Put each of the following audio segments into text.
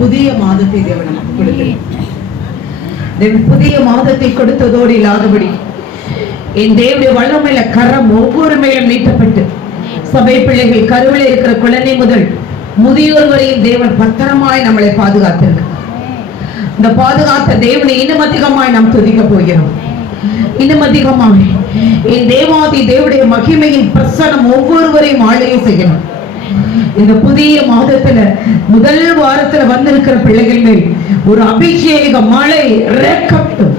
புதிய மாதத்தை தேவன் நமக்கு கொடுத்தார். தேவன் புதிய மாதத்தை கொடுத்ததோடு இல்லாதபடி என் தேவனுடைய வல்லமையில கரம் ஒவ்வொரு மேலும் நீட்டப்பட்டு சபை பிள்ளைகள் கருவில இருக்கிற குழந்தை முதல் முதியோர் வரையும் தேவன் பத்திரமாய் நம்மளை பாதுகாத்திருக்கு. இந்த பாதுகாத்த தேவனை இன்னும் அதிகமாய் நாம் துதிக்க போகிறோம். இன்னும் அதிகமாய் என் தேவாதி தேவனுடைய மகிமையின் பிரசனம் ஒவ்வொருவரையும் ஆளுகை செய்யணும். இந்த புதிய மாதத்துல முதல் வாரத்துல வந்திருக்கிற பிள்ளைகள் மேல் ஒரு அபிஷேக மழை இறக்கப்படும்.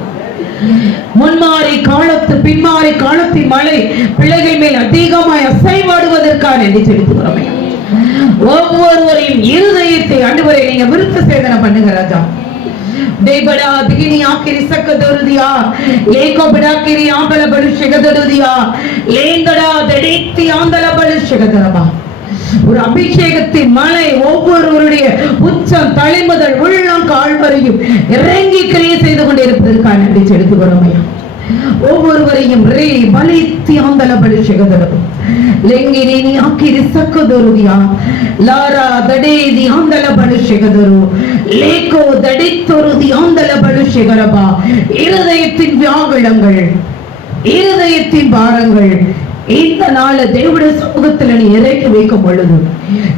முன்மாறி காலத்து பின்மாறி காலத்தின் மழை பிள்ளைகள் மேல் அதிகமாய் அசைவாடுவதற்கான செலுத்துகிறோம். ஒவ்வொருவரையும் இருதயத்தை ஆண்டவரே நீங்க விருத்த சேதனை பண்ணுங்க ராஜா. देबड़ा बिगिनी आखिरी सकदरुदिया लेको बड़ा किरी आंबल बलु शगदरुदिया लेंगड़ा दड़ेती आंदल बलु शगदरबा ஒரு அபிஷேகத்தின் மழை ஒவ்வொருவருடைய உச்சம் தலைமுதல் உள்ளம் கால் வரையும் இறங்கி கிரியை செய்து கொண்டே இருப்பதற்கான நன்றி செலுத்துகிறோம். ஒவ்வொருவரையும் ரே பலித்தி ஆந்தல பலு ஷகதரபா ಲೆಂಗಿನಿ ಆಕಿರಿ ಸಕ್ಕದರುದಿಯಾ ಲಾರಾ ದಡೇದಿ ಆಂದಲ ಬಲು ಶೆಗದರು ಲೇಕೋ ದಡಿತ್ತೊರುದಿ ಆಂದಲ ಬಲು ಶೆಗರಬಾ இருதயத்தின் வியாகுலங்கள் இருதயத்தின் பாரங்கள் இந்த நாள் தேவனுடைய சமூகத்தில் நீ இறக்கி வைக்கும் பொழுது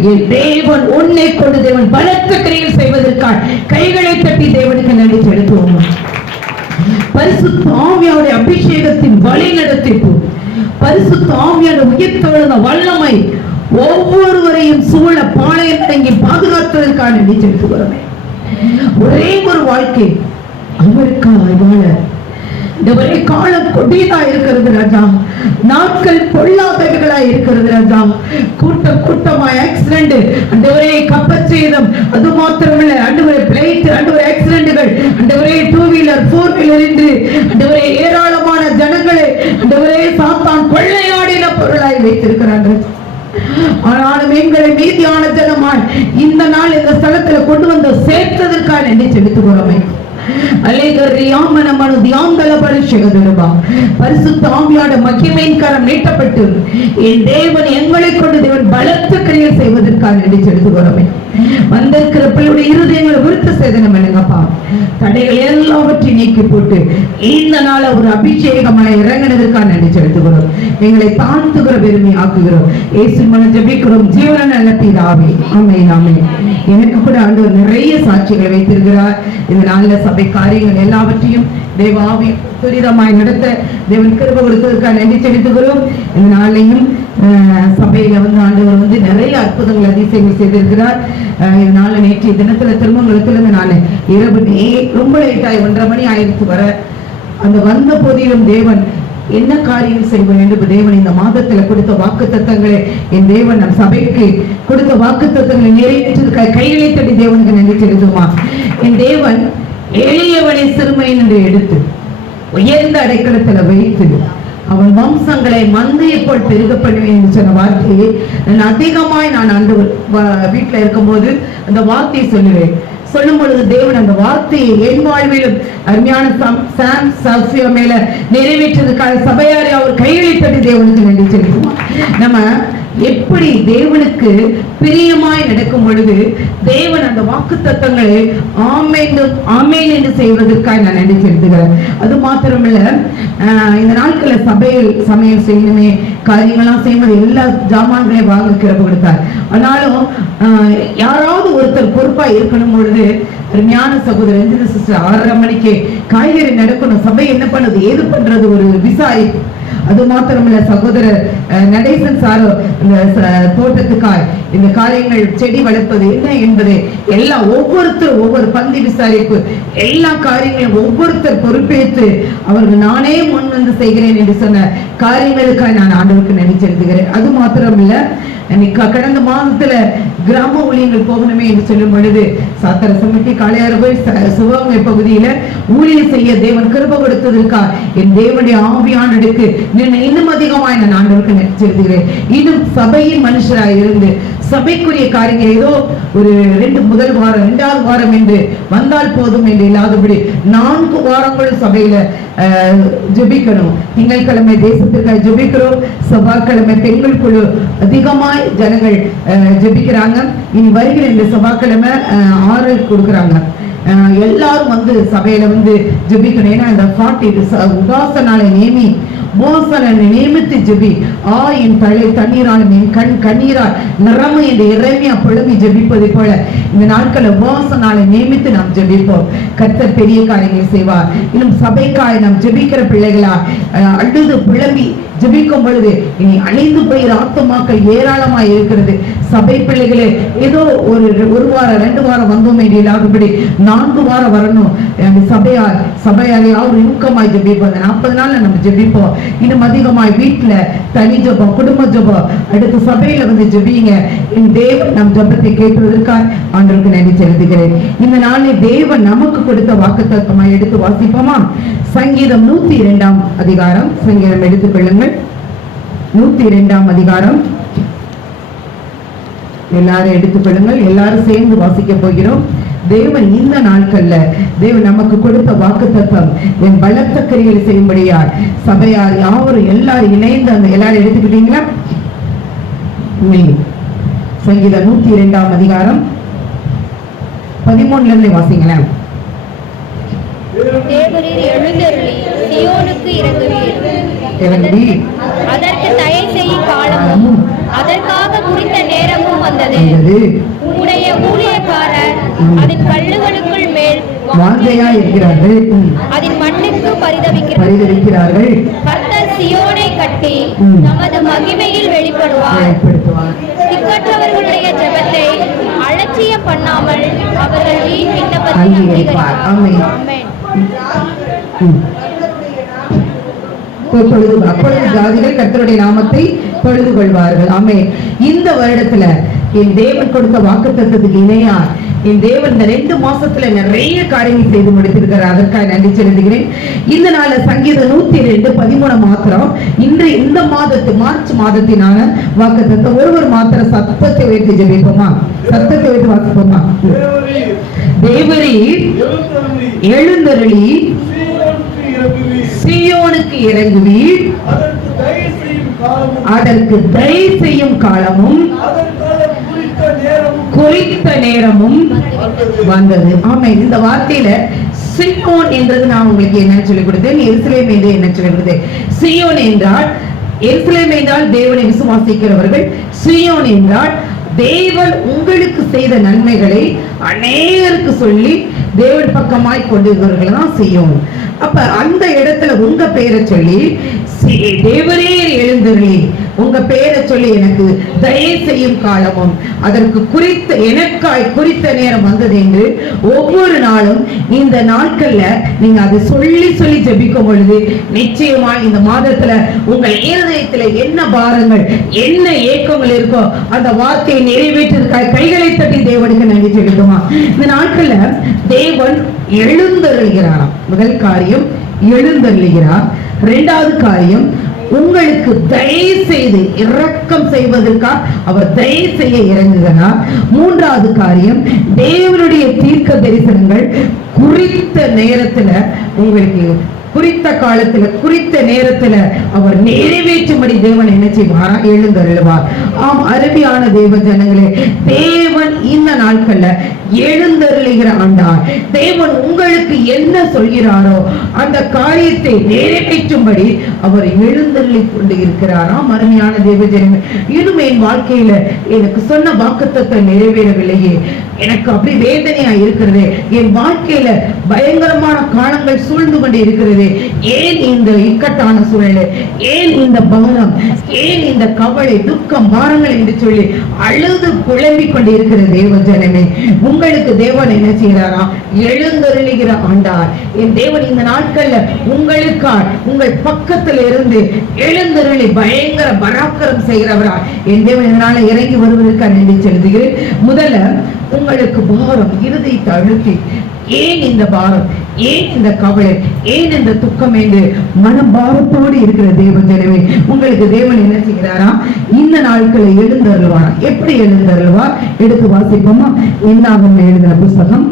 என் தேவன் உன்னை கொண்டு தேவன் பலத்த கிரியை செய்வதற்காக கைகளை தட்டி தேவனுக்கு நன்றி செலுத்துவோம். பரிசுத்த ஆவியாருடைய அபிஷேகத்தின் வழி நடத்திப்பு பரிசுத்த ஆவியான உயிர்த்தெழுந்த வல்லமை ஒவ்வொருவரையும் சூழ பாளையம் தங்கி பாதுகாத்ததற்கான நன்றி செலுத்துகிறோம். ஒரே ஒரு வாழ்க்கை அவருக்காக வாழ இந்த ஒரே காலம் கொடியதா இருக்கிறது ராஜா. நாட்கள் பொல்லாதவைகளா இருக்கிறது ராஜா. கூட்டம் கூட்டமாய் ஆக்சிடென்ட் அந்த ஒரே கப்பச்சேதம் அது மாத்திரமல்ல அந்த ஒரே பிளைட் அந்த ஒரே ஆக்சிடென்ட்கள் அந்த ஒரே 2 வீலர் 4 வீலர் என்று அந்த ஒரே ஏராளமான ஜனங்களை அந்த ஒரே சாத்தான் கொள்ளையாடின பொருளாய் வைத்திருக்கிறாங்க. ஆனாலும் எங்களை மீதியான ஜனமாய் இந்த நாள் இந்த ஸ்தலத்துல கொண்டு வந்து சேர்த்ததற்காக நன்றி செலுத்துகிறோம். பரிசுத்த ஆவியான மகிமையின் கரம் நீட்டப்பட்டு என் தேவன் எங்களை கொண்டு தேவன் பலத்த கிரியை செய்வதற்காக நன்றி செலுத்துகிறோம். வந்திருக்கிற பிள்ளையுடைய இருதயங்களை விருத்த சேதனம் பண்ணுங்கப்பா. தடைகள் எல்லாவற்றையும் நீக்கி போட்டு இந்த நாள ஒரு அபிஷேகமாய் இறங்கினதற்காக நன்றி செலுத்துகிறோம். எங்களை தாழ்த்துகிற பெருமை ஆக்குகிறோம். இயேசு மூலம் ஜெபிக்கிறோம் ஜீவன நல்ல பிதாவே. ஆமென் ஆமென். எனக்கு கூட ஆண்டவர் நிறைய சாட்சிகளை வைத்திருக்கிறார். இந்த நாள்ல சபை காரியங்கள் எல்லாவற்றையும் தேவாவி துரிதமாய் நடத்த தேவன் கிருபை கொடுத்ததற்காக நன்றி செலுத்துகிறோம். இந்த நாளையும் சபையில ஆண்டவர் நிறைய அற்புதங்கள் அதிசயங்கள் செய்திருக்கிறார். இதனால நேற்றைய தினத்துல திருமணத்திலிருந்து நான் இரவு ரொம்ப லேட்டாய் 1:30 மணி ஆயிடுச்சு வர. அந்த வந்த போதிலும் தேவன் என்ன காரியம் செய்வோம் என்று தேவன் இந்த மாதத்துல கொடுத்த வாக்கு தத்தங்களை என் தேவன் நம் சபைக்கு கொடுத்த வாக்கு தத்தங்களை நிறைவேற்றதுக்காக கைகளை தட்டி தேவனுக்கு நன்றி செலுத்துமா. என் தேவன் எளியவனை சிறுமையின் என்று எடுத்து உயர்ந்த அடைக்கலத்துல வைத்து அவன் வம்சங்களை மந்தையை போல் பெருக பண்ணுவேன் என்று சொன்ன வார்த்தையை அதிகமாய் நான் அந்த வீட்டுல இருக்கும் போது அந்த வார்த்தையை சொல்லுவேன். சொல்லும் பொழுது தேவன் அந்த வார்த்தையை என் வாழ்விலும் அருமையான மேல நிறைவேற்றதுக்காக சபையாரை அவர் கைகளை தட்டி தேவனுக்கு நன்றி செலுத்துவார். நம்ம எப்படி தேவனுக்கு பிரியமாய் நடக்கும் பொழுது தேவன் அந்த வாக்கு தத்தங்களை ஆமேன் என்று செய்வதற்காக நான் நன்றி செலுத்துகிறேன். அது மாத்திரமல்ல, இந்த நாட்கள சமையல் செய்யணுமே காரியங்கள்லாம் செய்யும்போது எல்லா ஜாமான்களையும் வாங்க கிளப்பு கொடுத்தார். ஆனாலும் யாராவது ஒருத்தர் பொறுப்பா இருக்கணும் பொழுது அருமையான சகோதரர் சிஸ்டர் 6:30 மணிக்கு காய்கறி நடக்கணும், சபை என்ன பண்ணுது ஏது பண்றது ஒரு விசாரிப்பு. அது மாத்திரமல்ல, சகோதரர் நடேசன் சாரோ இந்த தோட்டத்துக்காய் இந்த காரியங்கள் செடி வளர்ப்பது என்ன என்பதை எல்லாம் ஒவ்வொருத்தரும் ஒவ்வொரு பந்தி விசாரிப்பு எல்லா காரியங்களும் ஒவ்வொருத்தர் பொறுப்பேற்று அவர்கள் நானே முன் வந்து செய்கிறேன் என்று சொன்ன காரியங்களுக்காக நான் ஆண்டவருக்கு நன்றி செலுத்துகிறேன். அது மாத்திரமல்ல, கடந்த மாதத்துல கிராம ஊழியங்கள் போகணுமே என்று சொல்லும் பொழுது சாத்தரசமட்டி காளையாறு சிவகங்கை பகுதியில ஊழியர் செய்ய தேவன் கிருபை கொடுத்ததற்கா என் தேவனுடைய ஆவியானடுக்கு இன்னும் அதிகமாய் நான் ஆண்டவருக்கு நன்றி செலுத்துகிறேன். இன்னும் சபையின் மனுஷராய் இருந்து சபைக்குரிய காரியங்கள் ஏதோ ஒரு முதல் வாரம் 2வது வாரம் என்று வந்தால் போதும் என்று இல்லாதபடி 4 வாரங்களும் சபையில ஜெபிக்கணும். திங்கட்கிழமை தேசத்திற்காக ஜெபிக்கிறோம், செவ்வாய்க்கிழமை பெண்கள் குழு அதிகமாய் ஜனங்கள் ஜெபிக்கிறாங்க. இனி வருகிற இந்த செவ்வாய்க்கிழமை 6 கொடுக்குறாங்க. எல்லாரும் வந்து சபையில வந்து ஜெபிக்கணும். ஏன்னா இந்த 40 உபாச நாளை நியமித்து ஜெபி. என் தலை தண்ணீராலும் என் கண்ணீரால் நிறமை என்று இறைமையா புலம்பி ஜெபிப்பதை போல இந்த நாட்களை உபாச நாளை நியமித்து நாம் ஜெபிப்போம். கர்த்தர் பெரிய காரியங்களை செய்வார். இன்னும் சபைக்காய் நாம் ஜெபிக்கிற பிள்ளைகளா அழுது புலம்பி ஜெபிக்கும் பொழுது இனி அழிந்து போய் ஆத்துமாக்கள் ஏராளமாய் இருக்கிறது. சபை பிள்ளைகளே ஏதோ ஒரு வாரம் 2 வாரம் வந்தோம் என்று இல்லாதபடி 4 வாரம் வரணும். சபையார் யாரும் ஊக்கமாய் ஜெபிப்போம். 40 நாள்ல நம்ம ஜெபிப்போம். இன்னும் அதிகமாய் வீட்டுல தனி ஜெபம், குடும்ப ஜெபம், அடுத்து சபையில வந்து ஜெபிங்க. என் தேவன் நம் ஜெபத்தை கேட்பதற்காக ஆண்டவருக்கு நன்றி செலுத்துகிறேன். இந்த நாளில் தேவன் நமக்கு கொடுத்த வாக்குத்தத்தமாய் எடுத்து வாசிப்போமா? சங்கீதம் 102ஆம் அதிகாரம். சங்கீதம் எடுத்துக்கொள்ளுங்கள். 102ஆம் அதிகாரம் எல்லாரும் எடுத்துக்கொள்ளுங்கள். எல்லாரும் சேர்ந்து வாசிக்க போகிறோம். தேவன் இந்த நாட்கள்ல தேவன் நமக்கு கொடுத்த வாக்குத்தத்தம் என் பலத்த கிரியைகளை செய்யும்படியார் சபையார் யாவரும் எல்லாரும் இணைந்து அந்த எல்லாரும் எடுத்துக்கிட்டீங்களா? சங்கீதம் 102ஆம் அதிகாரம் 13ல இருந்து வாசிங்களேன். தேவரீர் எழுந்தருளி சீயோனுக்கு இறங்குவீர். அதற்கு தயை செய்யும் காலமும் அதற்காக குறித்த நேரமும் வந்தது. உம்முடைய ஊழியக்காரர் அதன் கல்லுகளுக்குள் மேல் வாஞ்சையாய் இருக்கிறார்கள், அதன் மண்ணுக்கு பரிதவிக்கிறார்கள். கர்த்தர் சீயோனை கட்டி தமது மகிமையில் வெளிப்படுவார். திக்கற்றவர்களுடைய ஜெபத்தை அலட்சியம் பண்ணாமல் அவர்கள் விண்ணப்பத்தை அங்கீகரிப்பார். ஆமென். அப்பொழுது ஜாதிகள் கர்த்தருடைய நாமத்தை தொழுது கொள்வார்கள். ஆமென். இந்த வருடத்துல என் தேவன் கொடுத்த வாக்குத்தத்தத்துக்கு இணையா என் தேவன் இந்த 2 மாசத்துல நிறைய காரியங்கள் செய்து முடித்திருக்கிறார். அதற்காக நன்றி செலுத்துகிறேன். இந்த நாள்ல சங்கீதம் 102:13 மாத்திரம் இன்று இந்த மார்ச் மாதத்தினால வாக்குத்தத்தம் ஒருவர் மாத்திரம் சத்தத்தை வைத்து ஜெபிப்போமா? சத்தத்தை வைத்து வாசிப்போமா? தேவரீர் எழுந்தருளி சீயோனுக்கு இறங்குவீர். அதற்கு தயை செய்யும் காலமும் குறித்த நேரமும் வந்தது. ஆமா, இந்த வார்த்தையில சீயோன் என்றது நான் உங்களுக்கு என்ன சொல்லிக் கொடுத்தேன், எருசலேம் என்று என்ன சொல்லிக் கொடுத்தேன். சீயோன் என்றால் எருசலேம் என்றால் தேவனை விசுவாசிக்கிறவர்கள். சீயோன் என்றால் தேவன் உங்களுக்கு செய்த நன்மைகளை அநேகருக்கு சொல்லி தேவன் பக்கமாய் கொண்டிருக்கிறவர்கள் தான் சீயோன். அப்ப அந்த இடத்துல உங்க பேரை சொல்லி தேவரே எழுந்தருளி உங்க பேரை சொல்லி எனக்கு தயை செய்யும் காலமும் அதற்கு எனக்காய் குறித்த நேரம் வந்தது என்று ஒவ்வொரு நாளும் இந்த நாட்கள்ல நீங்க அதை சொல்லி ஜெபிக்கும் பொழுது நிச்சயமா இந்த மாதத்துல உங்கள் இருதயத்துல என்ன பாரங்கள் என்ன ஏக்கங்கள் இருக்கோ அந்த வார்த்தையை நிறைவேற்றிருக்காய் கைகளை தட்டி தேவனுக்கு நன்றி செலுத்துமா. இந்த நாட்கள்ல தேவன் எழுந்தருளுகிறாராம். முதல் காரியம் எழுந்தருளுகிறார். 2வது காரியம் உங்களுக்கு தயை செய்து இரக்கம் செய்வதற்காக அவர் தயை செய்ய இறங்குகிறார். 3வது காரியம் தேவனுடைய தீர்க்க தரிசனங்கள் குறித்த நேரத்துல உங்களுக்கு குறித்த காலத்துல குறித்த நேரத்துல அவர் நிறைவேற்றும்படி தேவன் என்ன செய்வாரா? எழுந்தருளுவார். ஆம், அருமையான தேவ ஜனங்களே, தேவன் இந்த நாட்கள்ல எழுந்தருளுகிற ஆண்டார். தேவன் உங்களுக்கு என்ன சொல்கிறாரோ அந்த காரியத்தை நிறைவேற்றும்படி அவர் எழுந்தருளி கொண்டு இருக்கிறாராம். அருமையான தேவ ஜனங்கள், இன்னும் என் வாழ்க்கையில எனக்கு சொன்ன வாக்குத்தத்தை நிறைவேறவில்லையே, எனக்கு அப்படி வேதனையா இருக்கிறது, என் வாழ்க்கையில பயங்கரமான காலங்கள் சூழ்ந்து கொண்டு இருக்கிறது, ஏன் இந்த இக்கட்டான சூழ்நிலை, ஏன் இந்த பாரம், ஏன் இந்த கவலை துக்கம் பாரங்கள் என்று சொல்லி அழுது புலம்பிக் கொண்டு இருக்கிற தேவ ஜனமே, உங்களுக்கு தேவன் என்ன செய்கிறாரா? எழுந்தருளுகிற ஆண்டார். என் தேவன் இந்த நாட்கள்ல உங்களுக்காக உங்கள் பக்கத்தில் இருந்து எழுந்தருளி பயங்கர பராக்கிரம் செய்கிறவரா என் தேவன் இதனால இறங்கி வருவதற்காக நன்றி செலுத்துகிறேன். முதல்ல உங்களுக்கு பாரம் இருதயத்தை அழுத்தி, ஏன் இந்த பாரம், ஏன் இந்த கவலை, ஏன் இந்த துக்கம் என்று மனபாரத்தோடு இருக்கிற தேவ ஜனமே, உங்களுக்கு தேவன் என்ன செய்கிறாரா? இந்த நாட்களை எழுந்தருள்வாரா. எப்படி எழுந்தருள்வார்? எடுத்து வாசிப்போமா? என்னாகும் எழுதின புஸ்தகம்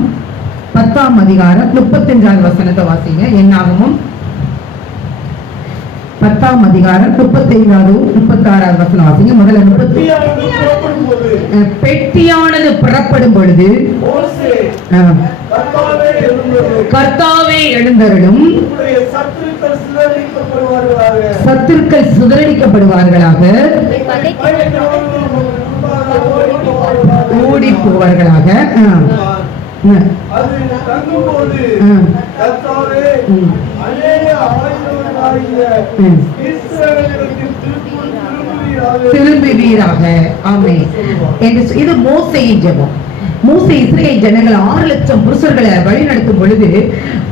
10ஆம் அதிகாரம் 35வது வசனத்தை வாசிங்க. என்னாகமும் 10ஆம் அதிகாரம் 35வது 36வது வசனம் வாசிங்க. முதல்ல பெட்டியானது புறப்படும் பொழுது கர்த்தாவே எழுந்தருளும், சத்துருக்கள் சிதறடிக்கப்படுவார்களாக, ஓடி போவார்களாக. திரும்புவீராக. ஆமென். இது மோசேயின் ஜெபம். மோசே இஸ்ரவேல் ஜனங்கள் 6 லட்சம் புருஷர்களை வழி நடத்தும் பொழுது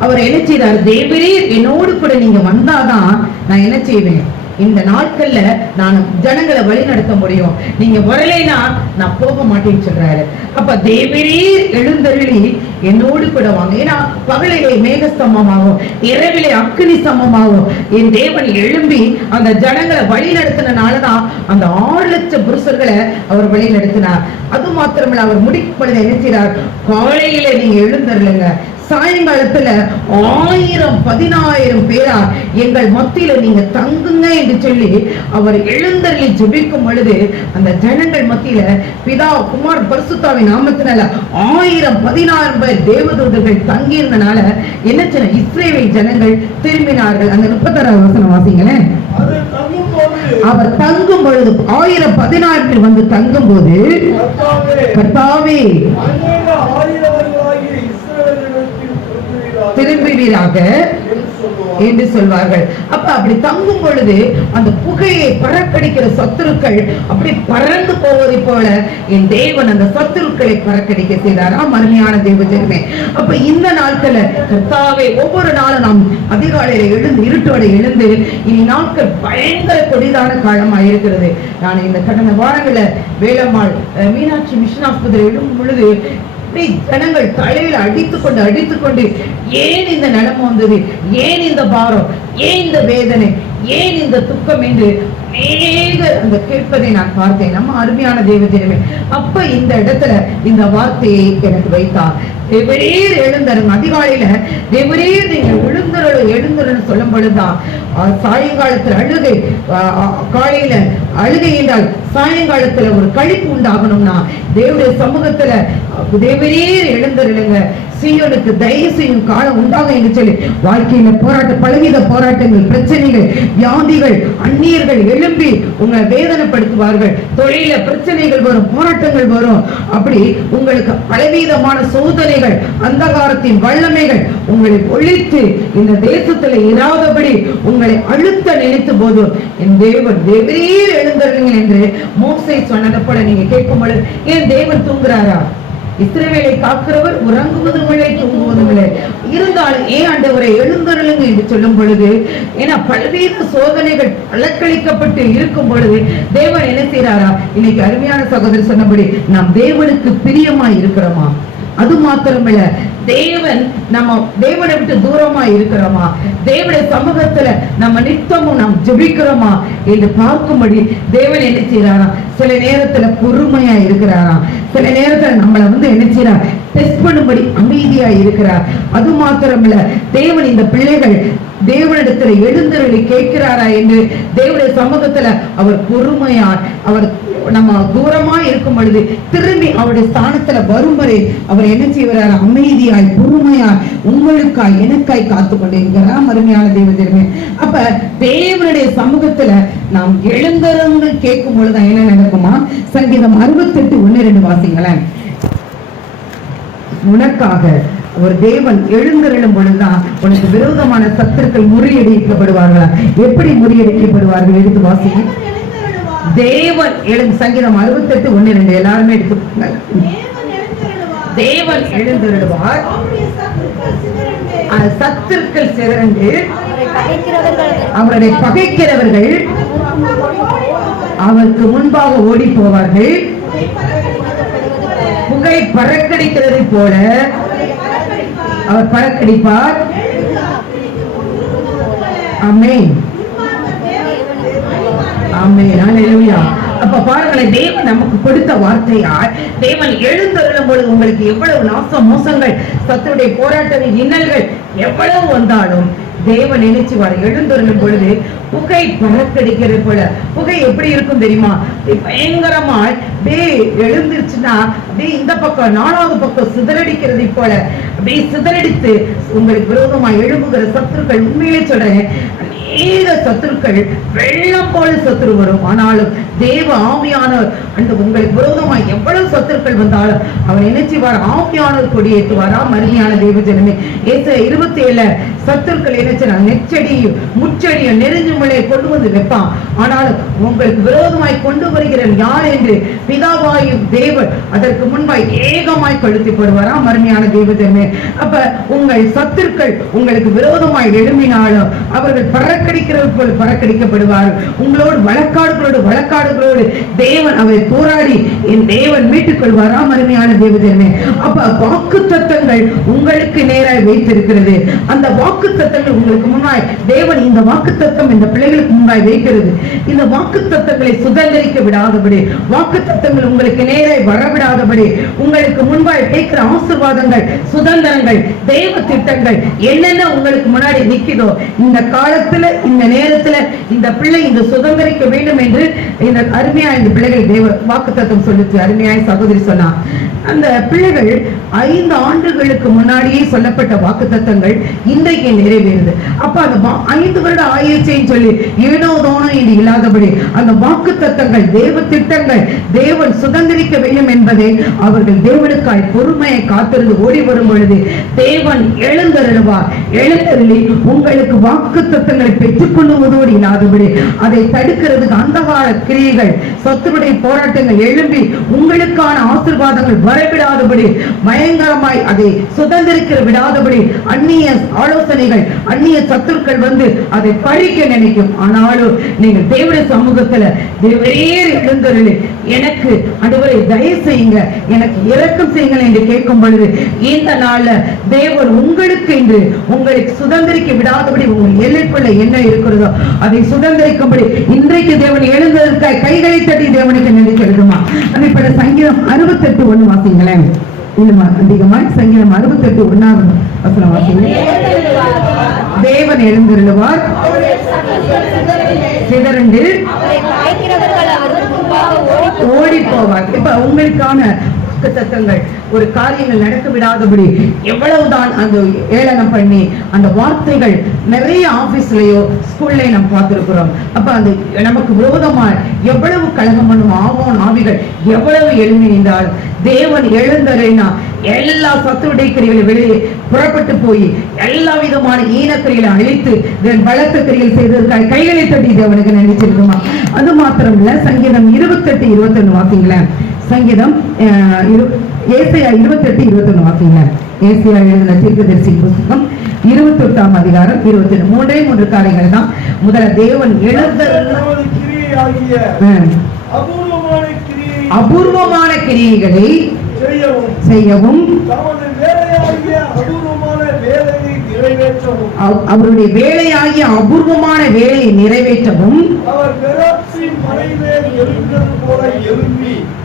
அவர் என்ன செய்தார்? தேவரே என்னோடு கூட நீங்க வந்தாதான் நான் என்ன செய்வேன், இந்த நாட்கள்ல நான் ஜனங்களை வழி நடத்த முடியும், நீங்க வரலைன்னா நான் போக மாட்டேன்னு சொல்றாரு. அப்ப தேவரீர் எழுந்தருளி என்னோடு கூட வாங்க. ஏன்னா பகலிலே மேகஸ்தம்பமாகும், இரவிலே அக்கினி ஸ்தம்பமாகும். என் தேவன் எழும்பி அந்த ஜனங்களை வழி நடத்தினாலதான் அந்த 6 லட்சம் புருஷர்களை அவர் வழி நடத்தினார். அது மாத்திரமல்ல, அவர் முடிக்கும் பொழுது என்ன செய்றார்? காலையில நீங்க எழுந்தருளுங்க, சாயங்காலத்துல 1000-10,000 பேரா எங்கள் மத்தியில நீங்க தங்குங்க என்று சொல்லி அவர் எழுந்தருளி ஜெபிக்கும் பொழுது அந்த ஜனங்கள் மத்தியில பிதா குமார் பரிசுத்தாவின் நாமத்தினால 1000-10,000 பேர் தேவதூதர்கள் தங்கி இருந்தனால என்ன சொன்ன? இஸ்ரவேல் ஜனங்கள் திரும்பினார்கள். அந்த 36வது வசனம் வாசிங்களேன். அவர் தங்கும் பொழுது 1000-10,000 பேர் வந்து தங்கும் போது கர்த்தாவே திரும்புவீராக என்று சொல்வார்கள். அப்ப அப்படி தங்கும் பொழுது அந்த புகையை பறக்கடிக்கிற சத்துருக்கள் அப்படி பறந்து போவதை போல என் தேவன் அந்த சத்துருக்களை பறக்கடிக்க செய்தார். அருமையான தேவ ஜனமே, அப்ப இந்த நாட்கள கர்த்தாவே ஒவ்வொரு நாளும் நாம் அதிகாலையில எழுந்து இருட்டோட எழுந்து இனி நாட்கள் பயங்கர கொடிதான காலமா இருக்கிறது. நான் இந்த கடந்த வாரங்கள வேலம்மாள் மீனாட்சி மிஷன் ஆஸ்பத்திரி எழும் பொழுது ஜனங்கள் தலையில அடித்துக்கொண்டு ஏன் இந்த நிலைமை வந்தது, ஏன் இந்த பாரம், ஏன் இந்த வேதனை, ஏன் இந்த துக்கம் என்று அந்த கேட்பதை நான் பார்த்தேன். நம்ம அருமையான தேவஜனமே, அப்ப இந்த இடத்துல இந்த வார்த்தையை எனக்கு வைத்தார். தேவரீர் எழுந்தரும். அதிகாலையில தேவரீர் நீங்க எழுந்தருன்னு சொல்லும் பொழுதுதான் சாயங்காலத்துல அழுகை, காலையில அழுகை என்றால் சாயங்காலத்துல ஒரு கழிப்பு உண்டாகணும்னா தேவனுடைய சமூகத்துல தேவரீர் எழுந்தருளுங்க, சீயோனுக்கு தயவு செய்யும் காலம் உண்டாகும் என்று சொல்லி வாழ்க்கையில பலவித போராட்டங்கள், பிரச்சனைகள், வியாதிகள், அந்நியர்கள் எழும்பி உங்களை வேதனைப்படுத்துவார்கள். தொழில பிரச்சனைகள் வரும், போராட்டங்கள் வரும். அப்படி உங்களுக்கு பலவிதமான சோதனைகள், அந்தகாரத்தின் வல்லமைகள் உங்களை ஒழித்து இந்த தேசத்துல இராதபடி உங்களை அழுத்த நினைத்த போதும் என் தேவன் தேவரீர் எழுந்தருளுங்கள் என்று மோசே சொன்னதை போல நீங்க கேட்கும் பொழுது ஏன் தேவன் தூங்குறாரா? இஸ்ரவேலை காக்கிறவர் உறங்குவதும் இல்லை தூங்குவதும் இல்லை. இருந்தாலும் ஏன் ஆண்டவரை எழுந்தருளுங்க என்று சொல்லும் பொழுது, ஏன்னா பல்வேறு சோதனைகள் அலக்களிக்கப்பட்டு இருக்கும் பொழுது தேவன் என்ன செய்யறாரா? இன்னைக்கு அருமையான சகோதரர் சொன்னபடி நாம் தேவனுக்கு பிரியமா இருக்கிறோமா? அது மாத்திரமில்ல, தேவன் நம்ம தேவனை விட்டு தூரமா இருக்கிறோமா? தேவனுடைய சமூகத்துல நம்ம நித்தமும் நாம் ஜெபிக்கிறோமா என்று பார்க்கும்படி தேவன் என்ன செய்யறாரா? சில நேரத்துல பொறுமையா இருக்கிறாரா, சில நேரத்துல நம்மளை என்ன செய்யறார்? டெஸ்ட் பண்ணும்படி அமைதியா இருக்கிறார். அது மாத்திரமில்ல, தேவன் இந்த பிள்ளைகள் தேவனிடத்துல எழுந்தருளி கேட்கிறாரா என்று தேவனுடைய சமூகத்துல அவர் பொறுமையார். அவர் நம்ம தூரமா இருக்கும் பொழுது திரும்பி அவருடைய ஸ்தானத்துல வரும் வரை அவர் என்ன செய்வார்? அமைதியாய் பொறுமையாய் உங்களுக்காய் எனக்காய் காத்து கொண்டிருக்கிறார். அருமையான தேவஜனமே, அப்ப தேவனுடைய சமூகத்துல நாம் எழுந்தருங்க கேட்கும் பொழுதுதான் என்ன நடக்குமா? சங்கீதம் 68:1-2 வாசிங்களேன். உனக்காக ஒரு தேவன் எழுந்தருளும் பொழுதுதான் உனக்கு விரோதமான சத்துருக்கள் முறியடிக்கப்படுவார்களா? எப்படி முறியடிக்கப்படுவார்கள்? எடுத்து வாசிங்க. தேவன் சங்கீதம் 68:1-2 எல்லாருமே எடுத்துக்கோங்க. தேவன் எழுந்தருளுவார், சத்துருக்கள் சிதறண்டு அவருடைய பகைக்கிறவர்கள் அவருக்கு முன்பாக ஓடி போவார்கள். புகை பறக்கடிக்கிறது போல அவர் பறக்கடிப்பார். ஆமென் ஆமென் அல்லேலூயா. அப்ப பாருங்களேன், தேவன் நமக்கு கொடுத்த வார்த்தையால் தேவன் எழுந்தருளும் பொழுது உங்களுக்கு எவ்வளவு நாச மோசங்கள், சத்துருடைய போராட்டங்கள், இன்னல்கள் எவ்வளவு வந்தாலும் தேவன் நினைச்சுவார். எழுந்தருளும் பொழுது புகை பறக்கடிக்கிறது போல. புகை எப்படி இருக்கும் தெரியுமா? பயங்கரமா அப்படியே எழுந்துருச்சுன்னா அப்படியே இந்த பக்கம் 4வது பக்கம் சிதறடிக்கிறது போல அப்படியே சிதறடித்து உங்களுக்கு விரோதமா எழும்புகிற சத்துருக்கள். உண்மையிலே சொல்றேன், அநேக சத்துருக்கள் வெள்ளம் போல சத்துரு வரும். ஆனாலும் தேவ ஆவியானவர் அந்த உங்களுக்கு விரோதமா எவ்வளவு சத்துருக்கள் வந்தாலும் அவர் நினைச்சுவார், ஆவியானவர் கொடியேற்றுவாரா. மருமையான தேவ ஜனமே, 27 சத்துருக்கள் நினைச்சா நெச்சடியும் முச்சடியும் நெருஞ்சு முளையை கொண்டு வந்து வைப்பான். ஆனாலும் உங்களுக்கு விரோதமாய் கொண்டு வருகிறேன் யார் என்று பிதாவாயும் தேவன் அதற்கு முன்பாய் ஏகமாய் கொளுத்திப்படுவாரா. மருமையான தேவ ஜனமே, அப்ப உங்கள் சத்துருக்கள் உங்களுக்கு விரோதமாய் எழும்பினாலும் அவர்கள் பறக்கடிக்கிறது போல் பறக்கடிக்கப்படுவார்கள். உங்களோடு வழக்காடுகளோடு தேவன் அவரை போராடி என் தேவன் மீட்டுக் கொள்வாரா. மருமையான தேவ ஜனமே, அப்ப வாக்கு தத்தங்கள் உங்களுக்கு நேராய் வைத்திருக்கிறது. அந்த வாக்கு தத்தங்கள் உங்களுக்கு முன்னாய் தேவன் இந்த வாக்கு தத்தம் இந்த பிள்ளைகளுக்கு முன்னாய் வைக்கிறது. இந்த வாக்கு தத்தங்களை சுதந்திரிக்க விடாதபடி, வாக்கு தத்தங்கள் உங்களுக்கு நேராய் வரவிடாதபடி, உங்களுக்கு முன்பாய் வைக்கிற ஆசீர்வாதங்கள், சுதந்திரங்கள், தேவ திட்டங்கள் என்னென்ன உங்களுக்கு முன்னாடி நிக்குதோ, இந்த காலத்துல இந்த நேரத்துல இந்த பிள்ளை இந்த சுதந்திரிக்க வேண்டும் என்று இந்த அருமையா இந்த பிள்ளைகள் தேவ வாக்கு தத்தம் சொல்லிச்சு. அருமையாய் சகோதரி சொன்னா, அந்த பிள்ளைகள் 5 ஆண்டுகளுக்கு முன்னாடியே சொல்லப்பட்ட வாக்கு தத்தங்கள் இன்றைக்கு நிறைவேறுது. அப்ப அந்த 5 வருடம் ஆயிடுச்சேன்னு சொல்லி ஏனோ தோனோ இது இல்லாதபடி அந்த வாக்கு தத்தங்கள், தேவ திட்டங்கள் தேவன் சுதந்திரிக்க வேண்டும் என்பதை அவர்கள் தேவனுக்காய் பொறுமையை காத்திருந்து ஓடி வரும் பொழுது தேவன் எழுந்தருளுவார். எழுந்தருளி உங்களுக்கு வாக்கு தத்தங்களை பெற்றுக் கொள்ளுவதோடு இல்லாதபடி அதை தடுக்கிறதுக்கு அந்தகார கிரியைகள், சத்துருடைய போராட்டங்கள் எழும்பி உங்களுக்கான ஆசீர்வாதங்கள் வரவிடாதபடி, பயங்கரமாய் அதை சுதந்திரிக்க விடாதபடி அந்நிய ஆலோசனைகள், அந்நிய சத்துருக்கள் வந்து அதை பறிக்க நினைக்கும். ஆனாலும் நீங்கள் தேவனுடைய சமூகத்துல தேவரீர் எழுந்தருளி எனக்கு ஆண்டவரே தயவு செய்யுங்க, எனக்கு இரக்கம் செய்யுங்கள் என்று கேட்கும் பொழுது இந்த நாள்ல தேவன் உங்களுக்கு என்று உங்களுக்கு சுதந்திரிக்க விடாதபடி உங்கள் எல்லைக்குள்ள என்ன இருக்கிறதோ அதை சுதந்திரிக்கும்படி இன்றைக்கு தேவன் எழுந்ததற்காக கைகளை தட்டி தேவனுக்கு நினைக்கிறதுமா. அதேபோல சங்கீதம் 68:1 வாசிங்களேன். இன்னும் அதிகமாய் சங்கீதம் 68:1 வசனம் வாசிங்க. தேவன் எழுந்தருளுவார், சிதறண்டு ஓடி போவார். இப்ப உங்களுக்கான தத்தங்கள் ஒரு காரியங்கள் நடக்க விடாதபடி எவ்வளவுதான் அந்த ஏளனம் பண்ணி அந்த வார்த்தைகள் நிறைய ஆபீஸ்லயோ ஸ்கூல்ல நம்ம பார்த்திருக்கிறோம். அப்ப அந்த நமக்கு விரோதமா எவ்வளவு கலகம் பண்ணும் ஆவோன் ஆவிகள் எவ்வளவு எழுதி நின்றால் தேவன் எழுந்தரைனா எல்லா சத்துருடைய கிரிகளை வெளியே புறப்பட்டு போய் எல்லா விதமான ஈனக்கிரிகளை அழித்து பலத்த கிரிகள் செய்ததற்காக கைகளை தட்டி தேவனுக்கு நினைச்சிருக்குமா. அது மாத்திரம் இல்ல, சங்கீதம் 28:21 வாசிங்களேன். சங்கீதம் ஏசாயா 28:21 வாசிங்களேன். ஏசாயா எழுதின தீர்க்கதரிசி புத்தகம் 28ஆம் அதிகாரம் 21 3 காரியங்கள் தான். முதல்ல தேவன் அபூர்வமான கிரியைகளை செய்யவும் அவருடைய வேலையாகிய அபூர்வமான வேலையை நிறைவேற்றவும்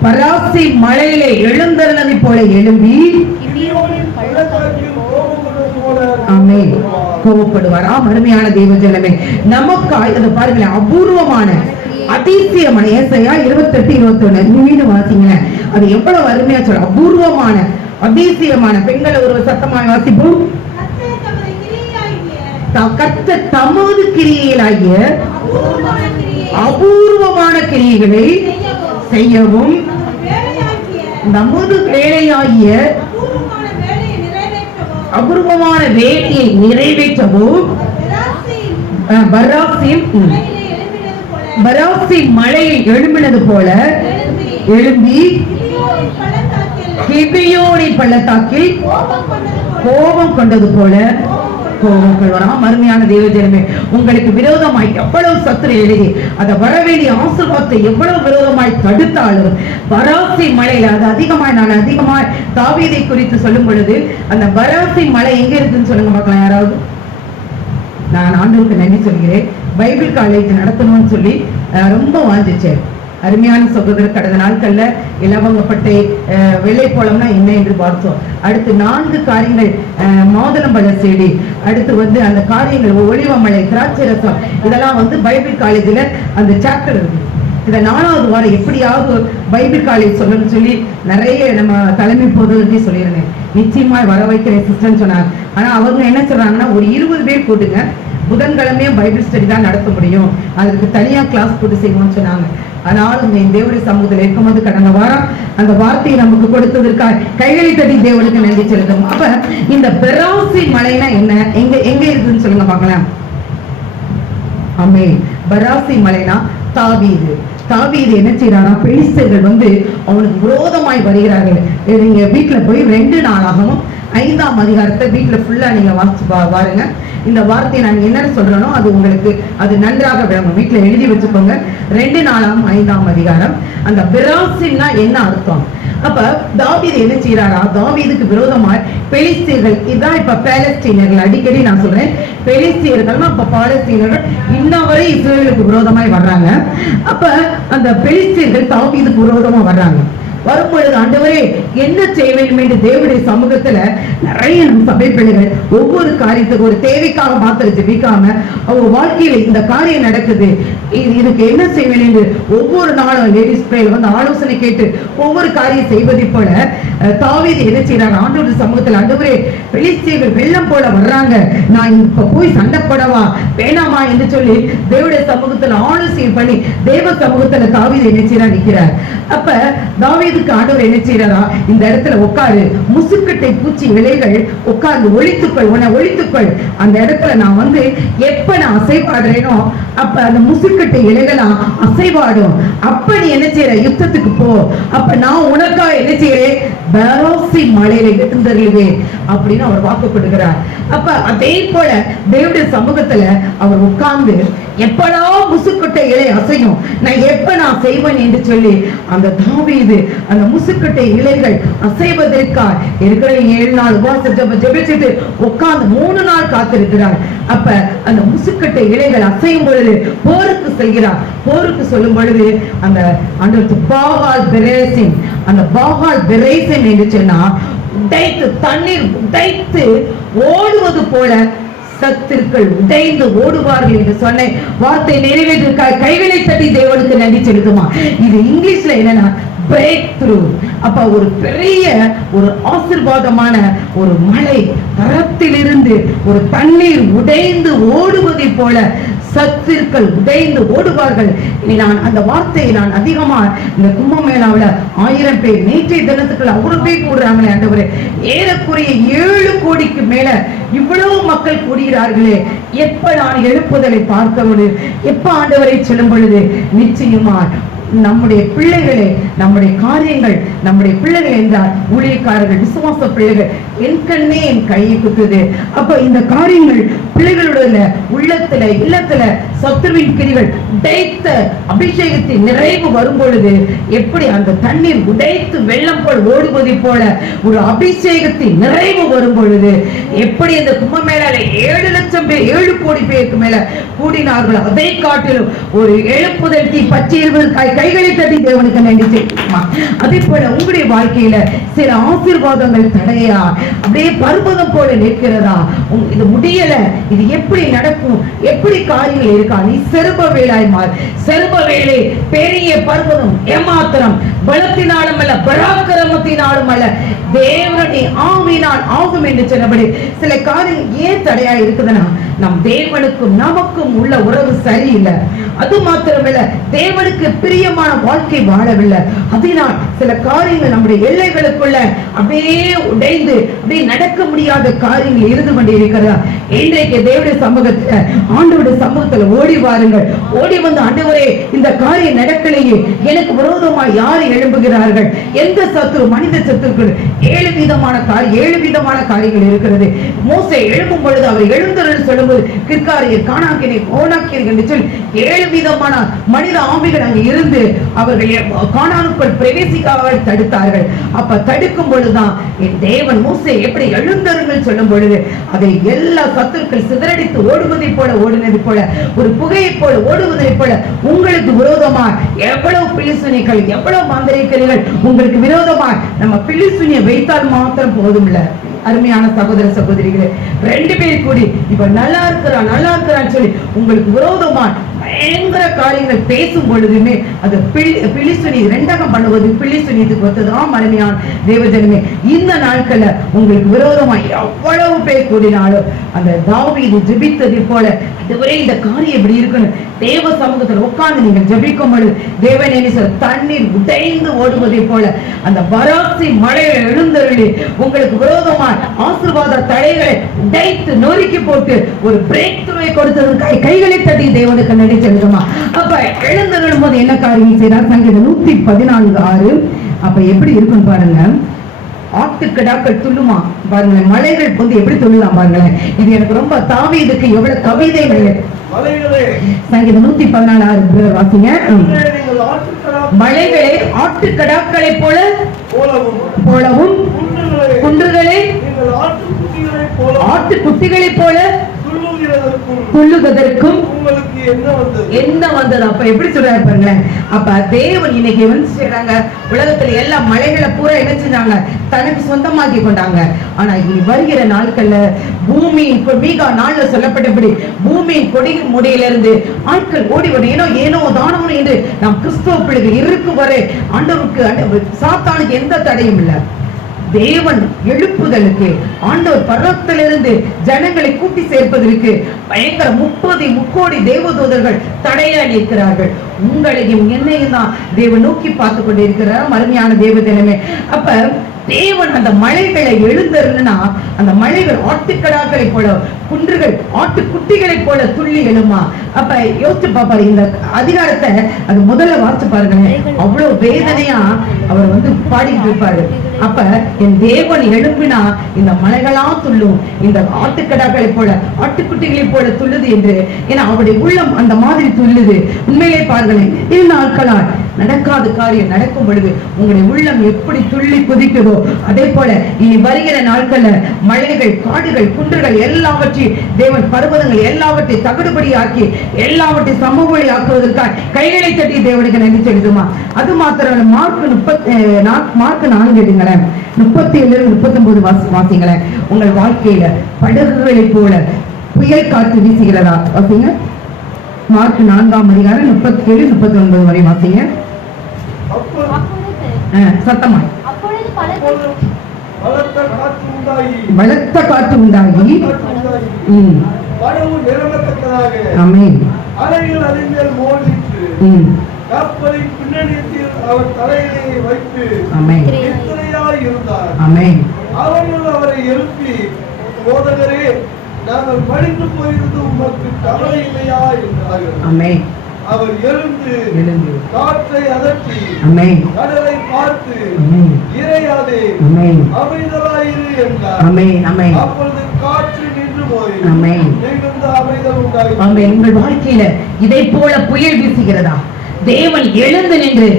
பராசி மலையிலே எழுந்தருளதை போல எழும்பி ஆமென் கோபப்படுவார். அருமையான தேவ ஜனமே, நமக்காய் அதை பாருங்களேன், அபூர்வமான அதிசயமான ஏசாயா 28:21 மீண்டும் வாசிங்க. அது எவ்வளவு அருமையா சொல்ல, அபூர்வமான அதிசயமான. பெண்களை ஒரு சத்தமாய் வாசிப்போம். கர்த்தர் தமது கிரியைகளாகிய அபூர்வமான கிரியைகளை செய்யவும் நமது வேலையாகிய அபூர்வமான வேலையை நிறைவேற்றவும் பராசி மலையில் எழும்பினது போல எழும்பி கிபியோனின் பள்ளத்தாக்கில் கோபம் கொண்டது போல கோபங்கள் வராம அருமையான தேவஜனமே, உங்களுக்கு விரோதமாய் எவ்வளவு சத்துரு எழுதி அதை வரவேண்டிய ஆசீர்வாதத்தை எவ்வளவு விரோதமாய் தடுத்தாலும் பராசி மலையில அது அதிகமாய் நான் அதிகமாய் தாவீதை குறித்து சொல்லும் பொழுது அந்த பராசி மலை எங்க இருக்குன்னு சொல்லுங்க பார்க்கலாம் யாராவது. நான் ஆண்டவருக்கு நன்றி சொல்கிறேன். பைபிள் காலேஜ் நடத்தணும்னு சொல்லி ரொம்ப வாஞ்சிச்சேன். அருமையான சகோதரர், கடந்த நாட்கள்ல இலவங்கப்பட்டை வெள்ளை போலம்னா என்ன என்று பார்த்தோம். அடுத்து 4 காரியங்கள், மாதுளம்பழ செடி, அடுத்து அந்த காரியங்கள் ஒளிவமலை, திராட்சை ரசம், இதெல்லாம் பைபிள் காலேஜ்ல அந்த சாப்டர் இருக்கு. இதை 4வது வாரம் எப்படியாவது பைபிள் காலேஜ் சொல்லணும்னு சொல்லி நிறைய நம்ம தலைமை போதகத்தையும் சொல்லியிருந்தேன். நிச்சயமா வர வைக்கிறேன் சிஸ்டர்னு சொன்னாங்க. ஆனா அவங்க என்ன சொல்றாங்கன்னா, ஒரு 20 பேர் கூட்டுங்க, புதன்கிழமையும் பைபிள் ஸ்டடி தான் நடத்த முடியும், அதுக்கு தனியா கிளாஸ் போட்டு செய்யணும்னு சொன்னாங்க. ஆனால் தேவனுடைய சமூகத்தில் இருக்கும்போது கடந்த வாரம் அந்த வார்த்தையை நமக்கு கொடுத்ததற்காக கைகளை தட்டி தேவனுக்கு நன்றி செலுத்தும். அப்ப இந்த பெராசி மலைனா என்ன, எங்க எங்க இருக்குன்னு சொல்லுங்க பார்க்கலாம். ஆமே, பெராசி மலைனா தாவீது என்ன செய்யறாரா, பெலிஸ்தர்கள் அவனுக்கு விரோதமாய் வருகிறார்கள். நீங்க வீட்டுல போய் 2 நாளாகவும் 5ஆம் அதிகாரத்தை வீட்டுல ஃபுல்லா நீங்க வாசிச்சு பாருங்க. இந்த வார்த்தையை நான் என்ன சொல்றேனோ அது உங்களுக்கு அது நன்றாக விளங்கும். வீட்டுல எழுதி வச்சுக்கோங்க. 2 நாளாகவும் 5ஆம் அதிகாரம். அந்த பெராசின்னா என்ன அர்த்தம்? அப்ப தாவீது என்ன செய்யறாரா, தாவீதுக்கு விரோதமாய் பெலிஸ்தியர்கள், இதான் இப்ப பாலஸ்தீனர்கள், அடிக்கடி நான் சொல்றேன் பெலிஸ்தியர்கள், அப்ப பாலஸ்தீனர்கள் இன்ன வரை இஸ்ரேலுக்கு விரோதமாய் வர்றாங்க. அப்ப அந்த பெலிஸ்தியர்கள் தாவீதுக்கு விரோதமா வர்றாங்க. வரும்பொழுது ஆண்டவரே என்ன செய்ய வேண்டும் என்று தேவனுடைய சமூகத்துல நிறைய நம் சபை பிள்ளைகள் ஒவ்வொரு காரியத்துக்கு ஒரு தேவைக்காக மாத்திர ஜெபிக்காம அவங்க வாழ்க்கையில இந்த காரியம் நடக்குது, இதுக்கு என்ன செய்ய வேண்டும் என்று ஒவ்வொரு நாளும் லேடிஸ் பிரேயர் ஆலோசனை கேட்டு ஒவ்வொரு காரியம் செய்வதை போல தாவீது என்ன செய்யறாங்க, ஆண்டவருடைய சமூகத்துல ஆண்டவரே பெலிஸ்தியர்கள் வெள்ளம் போல வர்றாங்க, நான் இப்ப போய் சண்டை போடவா வேணாமா என்று சொல்லி தேவனுடைய சமூகத்துல ஆலோசனை பண்ணி தேவ சமூகத்துல தாவீது என்ன செய்யறா நிற்கிறார். அப்ப தாவீதுக்கு ஆண்டவர் என்ன செய்யறாரா, இந்த இடத்துல உட்காரு, முசுக்கட்டை பூச்சி விலைகள் உட்கார்ந்து ஒழித்துக்கள், உன்னை ஒழித்துக்கள், அந்த இடத்துல நான் எப்ப நான் அசைவாடுறேனோ அப்ப அந்த முசுக்கட்டை இலைகளா அசைவாடும், அப்ப நீ என்ன செய்யற யுத்தத்துக்கு போ, அப்ப நான் உனக்கா என்ன செய்யறேன் பெராசி மலையில எழுந்தருளுவேன் அப்படின்னு அவர் வாக்கு கொடுக்கிறார். அப்ப அதே போல தேவனுடைய சமூகத்துல அவர் உட்கார்ந்து எப்படா முசுக்கட்டை இலை அசையும், நான் எப்ப நான் செய்வேன் என்று சொல்லி அந்த தாவீது அந்த முசுக்கட்டை இலைகள் அசைவதற்காக இருக்கிற 7 நாள் உபவாச ஜெபிச்சுட்டு உட்கார்ந்து 3 நாள் காத்திருக்கிறார். அப்ப அந்த முசுக்கட்டை இலைகள் அசையும் பொழுது போருக்கு செல்கிறார். போருக்கு சொல்லும் பொழுது அந்த பாகால் பெரேசின், அந்த பாகால் பெரேசின் என்று சொன்னா உடைத்து தண்ணீர் உடைத்து ஓடுவது போல சத்துருக்கள் உடைந்து ஓடுவார்கள் என்று சொன்ன வார்த்தை நிறைவேற்ற கைகளை தட்டி தேவனுக்கு நன்றி செலுத்துமா. இது இங்கிலீஷ்ல என்னன்னா பிரேக் த்ரூ. அப்ப ஒரு பெரிய ஒரு ஆசீர்வாதமான ஒரு மலை தரத்திலிருந்து ஒரு தண்ணீர் உடைந்து ஓடுவதை போல சத்துருக்கள் உடைந்து ஓடுவார்கள். நான் அந்த வார்த்தையை நான் அதிகமா இந்த கும்பமேளாவில் 1000 பேர் நேற்றைய தினத்துக்குள்ள அவ்வளவு பேர் கூடுறாங்களே ஆண்டவரே, ஏறக்குறைய 7 கோடிக்கு மேல இவ்வளவு மக்கள் கூடுகிறார்களே, எப்ப நான் எழுப்புதலை பார்க்க முடியும், எப்ப ஆண்டவரை சொல்லும் பொழுது நிச்சயமா நம்முடைய பிள்ளைகளே, நம்முடைய காரியங்கள், நம்முடைய பிள்ளைகள் என்றால் ஊழியக்காரர்கள், விசுவாச பிள்ளைகள் என் கண்ணே என் கையை குத்துது. அப்ப இந்த காரியங்கள் பிள்ளைகளுடைய உள்ளத்துல இல்லத்துல சத்துருவின் கிரிகள் உடைத்த அபிஷேகத்தின் நிறைவு வரும் பொழுது எப்படி அந்த தண்ணீர் உடைத்து வெள்ளம் போல் ஓடுவதை போல ஒரு அபிஷேகத்தின் நிறைவு வரும் பொழுது எப்படி இந்த கும்பமேளால 7 லட்சம் பேர் 7 கோடி பேருக்கு மேல கூடினார்கள், அதை காட்டிலும் ஒரு எழுப்புதல் தீ பச்சை கைகளை தட்டி தேவனுக்கு நன்றி செய்யுமா. அதே போல உங்களுடைய வாழ்க்கையில சில ஆசீர்வாதங்கள் தடையா அப்படியே பர்வதம் போல நிற்கிறதா, இது முடியல, இது எப்படி நடக்கும், எப்படி காரியங்கள் இருக்கா, நீ செருப வேளாய் மாறு. செருப வேலை பெரிய பர்வதம், ஏமாத்திரம் பலத்தினாலும் அல்ல பராக்கிரமத்தினாலும் அல்ல தேவனுடைய ஆவியினால் ஆகும் என்று சொன்னபடி சில காரியங்கள் ஏன் தடையா இருக்குதுன்னா நம் தேவனுக்கும் நமக்கும் உள்ள உறவு சரியில்லை. அது மாத்திரமல்ல தேவனுக்கு பிரியமான வாழ்க்கை வாழவில்லை. அதனால் சில காரியங்கள் நம்முடைய எல்லைகளுக்குள்ள அப்படியே உடைந்து அப்படியே நடக்க முடியாத காரியங்கள் இருந்து கொண்டே இருக்கிறதா. இன்றைக்கு தேவனுடைய சமூகத்துல ஆண்டவருடைய சமூகத்துல ஓடி வாருங்கள். ஓடி வந்து ஆண்டவரே இந்த காரியம் நடக்கலையே, எனக்கு விரோதமா யார் எழும்புகிறார்கள். எந்த சத்துரு? மனித சத்துருக்கள். 7 விதமான காரியங்கள் இருக்கிறது. மோசே எழும்பும் பொழுது அவர் எழுந்தருள் சொல்லும்போது கிர்காரியர், கானாக்கியர், கோனாக்கியர் என்று சொல்லி 7 விதமான மனித ஆவிகள் அங்கு இருந்து அவர்கள் கானானுக்குள் பிரவேசிக்காமல் தடுத்தார்கள். அப்ப தடுக்கும் பொழுதுதான் என் தேவன் மோசே எப்படி எழுந்தருள் சொல்லும் பொழுது அதை எல்லா சத்துருக்கள் சிதறடித்து ஓடுவதை போல ஓடினது போல, ஒரு புகையை போல ஓடுவதை போல உங்களுக்கு விரோதமா எவ்வளவு பிலிசுனிகள், எவ்வளவு மாந்திரிகர்கள் உங்களுக்கு விரோதமா நம்ம பிலிசுனியை வைத்தால் மாத்திரம் போதும் இல்ல. அருமையான சகோதர சகோதரிகளே, 2 பேர் கூடி இப்ப நல்லா இருக்கிறான்னு சொல்லி உங்களுக்கு விரோதமா பயங்கர காரியங்கள் பேசும் பொழுதுமே அது பிலிசுனி 2ஆம் பண்ணுவது பிலிசுனியத்துக்கு ஒத்ததுதான். அருமையான தேவஜனமே, இந்த நாட்கள்ல உங்களுக்கு விரோதமா எவ்வளவு பேர் கூடினாலும் அந்த தாவீது ஜெபித்ததை போல அதுவரை இந்த காரியம் எப்படி இருக்கணும், தேவ சமூகத்தில் உட்கார்ந்து நீங்கள் ஜெபிக்கும் பொழுது தேவன் தண்ணீர் உடைந்து ஓடுவதை போல அந்த பராசி மழையை எழுந்தருளி உங்களுக்கு விரோதமா ஆசீர்வாத தடைகளை உடைத்து நொறுக்கி போட்டு ஒரு பிரேக் த்ரூவை கொடுத்ததற்காக கைகளை தட்டி தேவனுக்கு நன்றி செலுத்துமா. அப்ப எழுந்தருளும் போது என்ன காரியம் செய்யறார்? சங்கீதம் 114:6. அப்ப எப்படி இருக்குன்னு பாருங்க. ஆட்டுக்கடாக்கள் துள்ளுமா பாருங்களேன், மலைகள் வந்து எப்படி துள்ளலாம் பாருங்களேன். இது எனக்கு ரொம்ப தாவீதுக்கு எவ்வளவு கவிதை. சங்கீதம் 114:6 வாசிங்க. மலைகளே ஆட்டுக்கடாக்களை போலவும் குன்றுகளே ஆட்டுக்குட்டிகளை போல துள்ளுவதற்கும் என்ன வந்தது? அப்ப எப்படி சொல்றாரு பாருங்களேன். அப்ப தேவன் இன்னைக்கு என்ன செய்யறாங்க, உலகத்துல எல்லா மலைகளை பூரா என்ன செஞ்சாங்க, தனக்கு சொந்தமாக்கி கொண்டாங்க. ஆனா இனி வருகிற நாட்கள்ல பூமியின் மீகா நாள்ல சொல்லப்பட்டபடி பூமியின் கொடி முடியிலிருந்து ஆட்கள் ஓடி வரும். ஏனோ தானவனும் என்று நாம் கிறிஸ்துவ பிள்ளைகள் இருக்கும் வரை ஆண்டவருக்கு சாத்தானுக்கு எந்த தடையும் இல்லை. தேவன் எழுப்புதலுக்கு ஆண்டவர் பரலோகத்திலிருந்து ஜனங்களை கூட்டி சேர்ப்பதற்கு பயங்கர 30 முக்கோடி தேவதூதர்கள் தடையா இருக்கிறார்கள். உங்களையும் என்னையும் தான் தேவன் நோக்கி பார்த்து கொண்டிருக்கிறார். அருமையான தேவஜனமே, அப்ப தேவன் அந்த மலைகளை எழுந்தருன்னா அந்த மலைகள் ஆட்டுக்கடாக்களை போல, குன்றுகள் ஆட்டுக்குட்டிகளை போல துள்ளி எழுமா. அப்ப யோசிச்சு பாப்பாரு இந்த அதிகாரத்தை. அது முதல்ல வாசிச்சு பாருங்க, அவ்வளவு வேதனையா அவர் வந்து பாடிட்டு இருப்பாரு. அப்ப என் தேவன் எழுப்பினா இந்த மலைகளா துள்ளும், இந்த ஆட்டுக்கடாக்களை போல ஆட்டுக்குட்டிகளை போல துள்ளுது என்று. ஏன்னா அவருடைய உள்ளம் அந்த மாதிரி துள்ளுது. உண்மையிலே பாருங்களேன், இந்த நாட்களால் நடக்காத காரியம் நடக்கும் பொழுது உங்களுடைய உள்ளம் எப்படி துள்ளி குதிக்குதோ அதே போல இனி வருகிற நாட்கள்ல மலைகள், காடுகள், குன்றுகள் எல்லாவற்றையும் தேவன் பர்வதங்கள் எல்லாவற்றையும் தகுடுபடி ஆக்கி எல்லாவற்றையும் சமூகங்களை ஆக்குவதற்காக கைகளை தட்டி தேவனுக்கு நன்றி செலுத்துமா. அது மாத்திரம் மார்க் 4 எடுங்களேன், 37-39 வாசிங்களேன். உங்கள் வாழ்க்கையில படகுகளை போல புயல் காற்று வீசுகிறதா? வாசிங்க. மார்க் 4ஆம் அதிகாரம் 37-39 வரை வாசிங்க. சத்தமா. பலத்த காற்று உண்டாகி ஆமென். அலைகள் அறிஞர் மோதிற்று. கப்பலின் பின்னணியில் அவர் தலையை வைத்து எத்தனையாய் இருந்தார். ஆமென். அவர்கள் அவரை எழுப்பி, போதகரே, நாங்கள் மடிந்து போயிருந்து உமக்கு கவலை இல்லையா என்றார்கள். ஆமென். அவர் எழுந்து காற்றை அதட்டி கடலை பார்த்து, இறையாதே, அமைதலாயிரு என்றார். அப்பொழுது காற்று நின்று போய் மிகுந்த அமைதல் உண்டாயிற்று. உங்கள் வாழ்க்கையில இதை போல புயல் வீசுகிறதா? தேவன் எழுந்து நின்று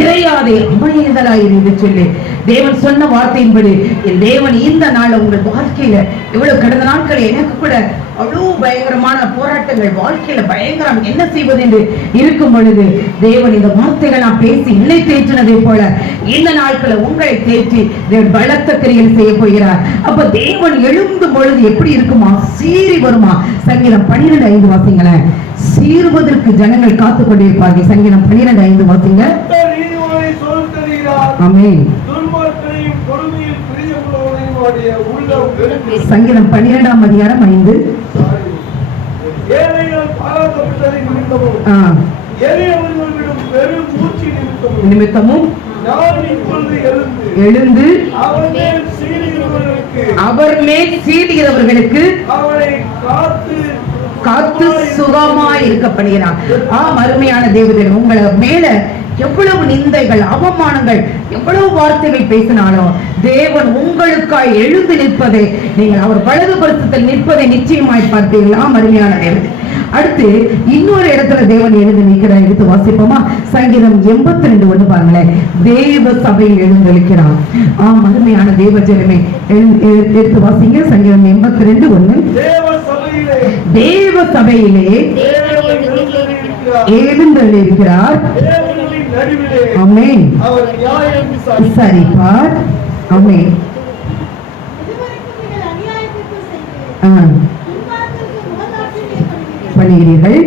இறையாதே, அமைதலாயிரு என்று சொல்லி தேவன் சொன்ன வார்த்தையின்படி என் தேவன் இந்த நாள் உங்கள் வாழ்க்கையில எவ்வளவு கடந்த நாட்கள் எனக்கு கூட அவ்வளவு பயங்கரமான போராட்டங்கள் வாழ்க்கையில பயங்கரம் என்ன செய்வது என்று இருக்கும் பொழுது தேவன் இந்த வார்த்தைகள் நான் பேசி என்னை தேற்றினதை போல இந்த நாட்களை உங்களை தேற்றி தேவன் பலத்த கிரியைகள் செய்ய போகிறார். அப்ப தேவன் எழும்பும் பொழுது எப்படி இருக்குமா? சீறி வருமா. சங்கீதம் 12:5 வாசிங்களேன். சீறுவதற்கு ஜனங்கள் காத்து கொண்டிருப்பார்கள். சங்கீதம் 12:5 வாசிங்க. ஆமென். சங்கீதம் 12ஆம் அதிகாரம் 5. நிமித்தமும் எழுந்து அவர் மேல் சீறுகிறவர்களுக்கு காத்து சுகமாய் இருக்கப்படுகிறார். அருமையான தேவதேவன் உங்களை மேல எவ்வளவு நிந்தைகள், அவமானங்கள், எவ்வளவு வார்த்தைகள் பேசினாலும் தேவன் உங்களுக்காய் எழுந்து நிற்பதை, நீங்கள் அவர் வலது பரிசத்தில் நிற்பதை நிச்சயமாய் பார்த்தீர்களா? அருமையான தேவன். அடுத்து இன்னொரு இடத்துல தேவன் எழுந்து நிற்கிறார். எடுத்து வாசிப்போமா? சங்கீதம் 82:1 பாருங்களேன். தேவ சபையில் எழுந்தளிக்கிறார். அருமையான தேவ ஜனமே, எடுத்து வாசிங்க. சங்கீதம் 82:1. தேவ சபையிலே எழுந்தளிக்கிறார். ஆமென். சரிப்பார். ஆமென். பண்ணுகிறீர்கள்.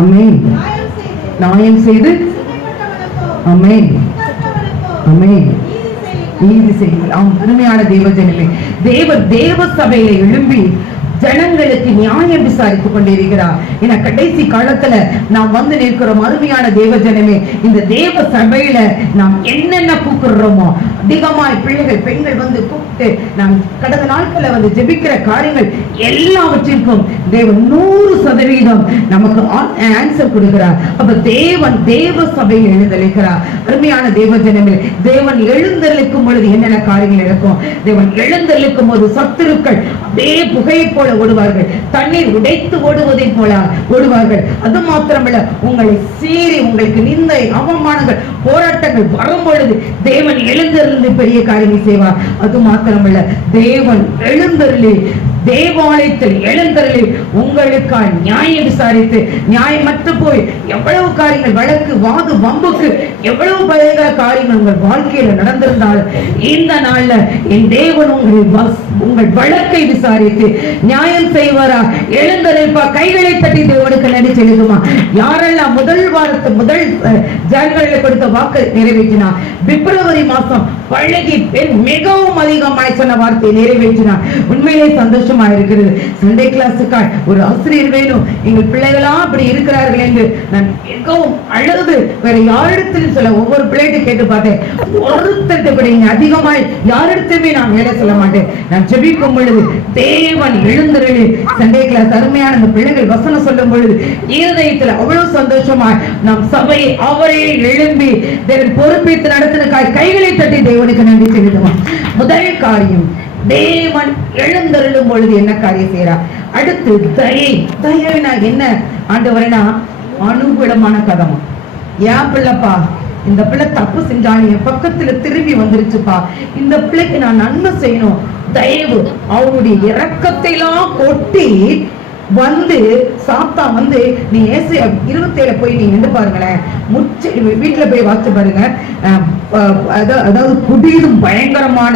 ஆமென். நியாயம் செய்து ஆமென் ஆமென் நீதி செய்யுங்கள். அருமையான தேவ ஜனமே, தேவ சபையில எழும்பி ஜனங்களுக்கு நியாயம் விசாரித்துக் கொண்டிருக்கிறார். என கடைசி காலத்துல நாம் வந்து நிற்கிறோம். அருமையான தேவ ஜனமே, இந்த தேவ சபையில நாம் என்னென்ன கூப்பிடுறோமோ அதிகமாய் பிள்ளைகள், பெண்கள் வந்து கூப்பிட்டு நாம் கடந்த நாட்களை வந்து ஜெபிக்கிற காரியங்கள் எல்லாவற்றிற்கும் தேவன் 100% நமக்கு ஆன்சர் கொடுக்கிறார். அப்ப தேவன் தேவ சபையில் எழுந்தளிக்கிறார். அருமையான தேவ ஜனமே, தேவன் எழுந்தளிக்கும் பொழுது என்னென்ன காரியங்கள் நடக்கும்? தேவன் எழுந்தளிக்கும் போது சத்துருக்கள் அப்படியே புகையை போல ஓடுவார்கள், தண்ணீர் உடைத்து ஓடுவதை போல ஓடுவார்கள். அது மாத்திரமல்ல, உங்களை சீறி உங்களுக்கு நிந்தை, அவமானங்கள், போராட்டங்கள் வரும் பொழுது தேவன் எழுந்திருந்து பெரிய காரியங்கள் செய்வார். அது மாத்திரமல்ல, தேவன் எழுந்தருளி தேவாலயத்தில் எழுந்தருளி உங்களுக்காய் நியாயம் விசாரித்து, நியாயமற்று போய் எவ்வளவு காரியங்கள், வழக்கு, வாது, வம்புக்கு எவ்வளவு பயங்கர காரியங்கள் உங்கள் வாழ்க்கையில நடந்திருந்தாலும் இந்த நாள்ல என் தேவன் உங்கள் வழக்கை விசாரித்து நியாயம் செய்வாரா? எழுந்தருள்பா. கைகளை தட்டி தேவனுக்கு நன்றி செலுத்துமா? யாரெல்லாம் முதல் ஜனங்களில் கொடுத்த வாக்கு நிறைவேற்றினார்? பிப்ரவரி மாசம் பழகி பெண் மிகவும் அதிகமாய் சொன்ன வார்த்தையை நிறைவேற்றினார். உண்மையிலே சந்தோஷமா இருக்கிறது. சண்டே கிளாஸுக்காய் ஒரு ஆசிரியர் வேணும், எங்கள் பிள்ளைகளா அப்படி இருக்கிறார்கள் என்று நான் மிகவும் அழுது வேற யாரிடத்திலும் சொல்ல, ஒவ்வொரு பிள்ளைகிட்ட கேட்டு பார்த்தேன். ஒருத்தட்டு அதிகமாய் யாரிடத்துமே நான் வேலை சொல்ல மாட்டேன். நான் ஜெபிக்கும் பொழுது தேவன் எழுந்தருளி சண்டே கிளாஸ் அருமையான அந்த பிள்ளைகள் வசனம் சொல்லும் பொழுது இருதயத்தில் அவ்வளவு சந்தோஷமாய் நாம் சபையை அவரே எழும்பி தேவன் பொறுப்பேற்று நடத்தின கைகளை தட்டி தேவனுக்கு நன்றி செலுத்துவோம். முதல் காரியம், தேவன் எழுந்தருளும் பொழுது என்ன காரியம் செய்யறார்? அடுத்து தயைனா என்ன ஆண்டவரேனா? அனுகூலமான கதமா. ஏன் பிள்ளைப்பா, இந்த பிள்ளை தப்பு செஞ்சாலும் என் பக்கத்துல திரும்பி வந்துருச்சுப்பா, இந்த பிள்ளைக்கு நான் நன்மை செய்யணும், தயவு. அவருடைய இரக்கத்தை எல்லாம் கொட்டி வந்து சாத்தா வந்து, நீ ஏசாயா 27 போய் நீங்க என்ன பாருங்களேன், வீட்டுல போய் வாசிச்சு பாருங்க. அதாவது குடியும் பயங்கரமான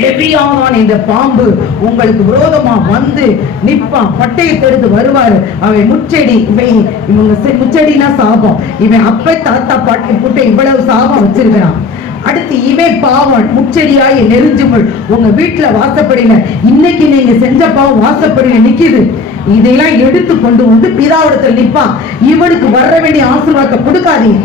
லெவியான் இந்த பாம்பு உங்களுக்கு விரோதமா வந்து நிப்பான், பட்டையை எடுத்து வருவாரு. அவன் முச்செடி, இவங்க முச்செடினா சாபம், இவன் அப்ப தாத்தா பாட்டி புட்டை இவ்வளவு சாபம் வச்சிருக்கிறான். அடுத்து இவன் பாவம் முச்செடியாய் நெருஞ்சுமுள் உங்க வீட்டுல வாசப்படியில இன்னைக்கு நீங்க செஞ்ச பாவம் வாசப்படியில நிக்குது. இதையெல்லாம் எடுத்து கொண்டு வந்து பிதாவிடத்தில் நிப்பான். இவனுக்கு வர வேண்டிய ஆசீர்வாதத்தை கொடுக்காதீங்க.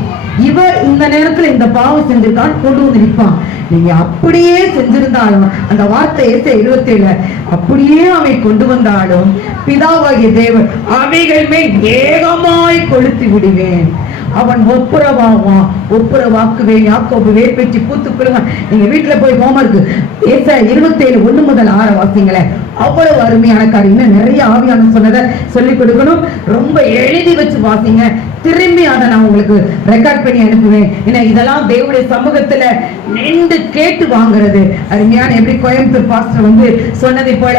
இவர் இந்த நேரத்துல இந்த பாவம் செஞ்சிருக்கான்னு கொண்டு வந்து நிற்பான். நீங்க அப்படியே செஞ்சிருந்தாலும் அந்த வார்த்தை 27 அப்படியே அவை கொண்டு வந்தாலும் பிதாவாகிய தேவன் அவைகள் மேல் ஏகமாய் கொளுத்தி விடுவேன். அவன் ஒப்புரவாக்குவேன், யாக்கோபு வேர்பெற்றி பூத்துக்குள்ளுவான். நீங்க வீட்டுல போய் ஹோம்வொர்க் ஏசாயா 27:1 முதல் 6 வாசிங்களேன். அவ்வளவு அருமையான காரியம். நிறைய ஆவியான சொன்னதை சொல்லிக் கொடுக்கணும். ரொம்ப எழுதி வச்சு வாசிங்க. திரும்பி அதை நான் உங்களுக்கு ரெக்கார்ட் பண்ணி அனுப்புவேன். ஏன்னா இதெல்லாம் தேவனுடைய சமூகத்துல நின்று கேட்டு வாங்குறது அருமையான. எப்படி கோயம்புத்தூர் பாஸ்டர் வந்து சொன்னதை போல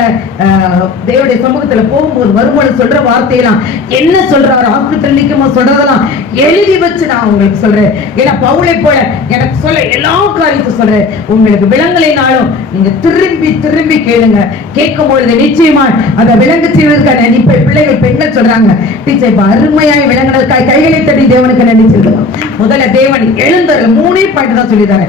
தேவனுடைய சமூகத்துல போகும்போது வரும்போது சொல்ற வார்த்தையெல்லாம் என்ன சொல்றாரு, ஹாஸ்பிட்டல் நிற்கும் போது சொல்றதெல்லாம் எழுதி வச்சு நான் உங்களுக்கு சொல்றேன். ஏன்னா பவுலை போல எனக்கு சொல்ல எல்லா காரியத்தையும் சொல்றேன். உங்களுக்கு விலங்கலைனாலும் நீங்க திரும்பி திரும்பி கேளுங்க. கேட்கும் பொழுது நிச்சயமா அதை விலங்கு செய்வதற்கான இப்ப பிள்ளைகள் பெண்கள் சொல்றாங்க, டீச்சர் இப்ப அருமையாய் விலங்கினதுக்காய் கைகளை தட்டி தேவனுக்கு நன்றி செலுத்துவோம். முதல்ல தேவன் எழுந்தருள் 3 பாயிண்ட் தான் சொல்லிட்டாங்க.